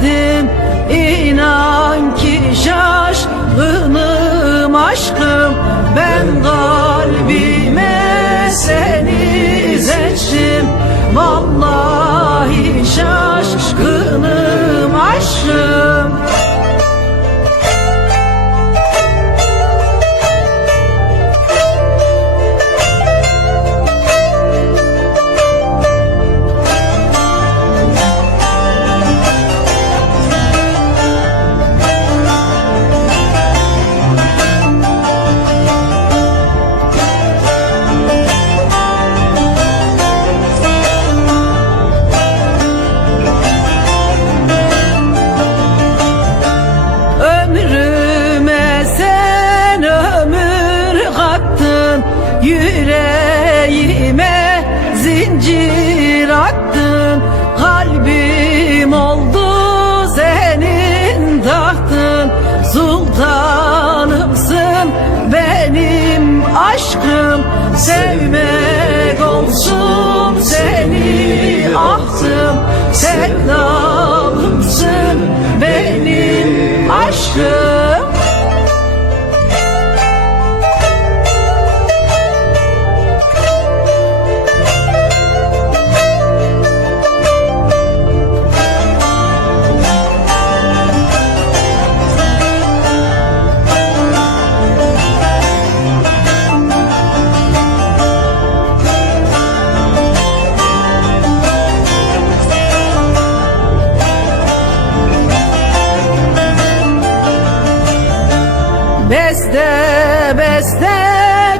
geçtim. İnan ki şaşkınım aşkım. Ben kalbime seni seçtim. Vallahi şaşkınım aşkım. Yüreğime zincir attın. Kalbim oldu senin tahtın. Sultanımsın benim aşkım. Sevmek olsun seni ahtım. Sevdalımsın benim aşkım Beste beste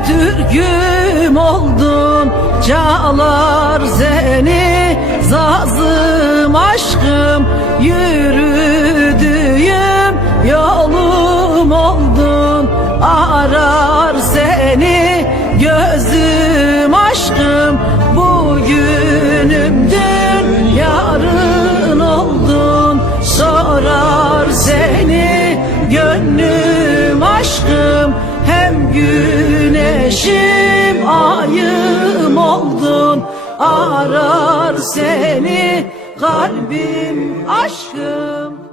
türküm oldun Çağlar seni zazım aşkım. Yürüdüğüm yolum oldun Arar seni gözüm güneşim ayım oldun. Arar seni kalbim aşkım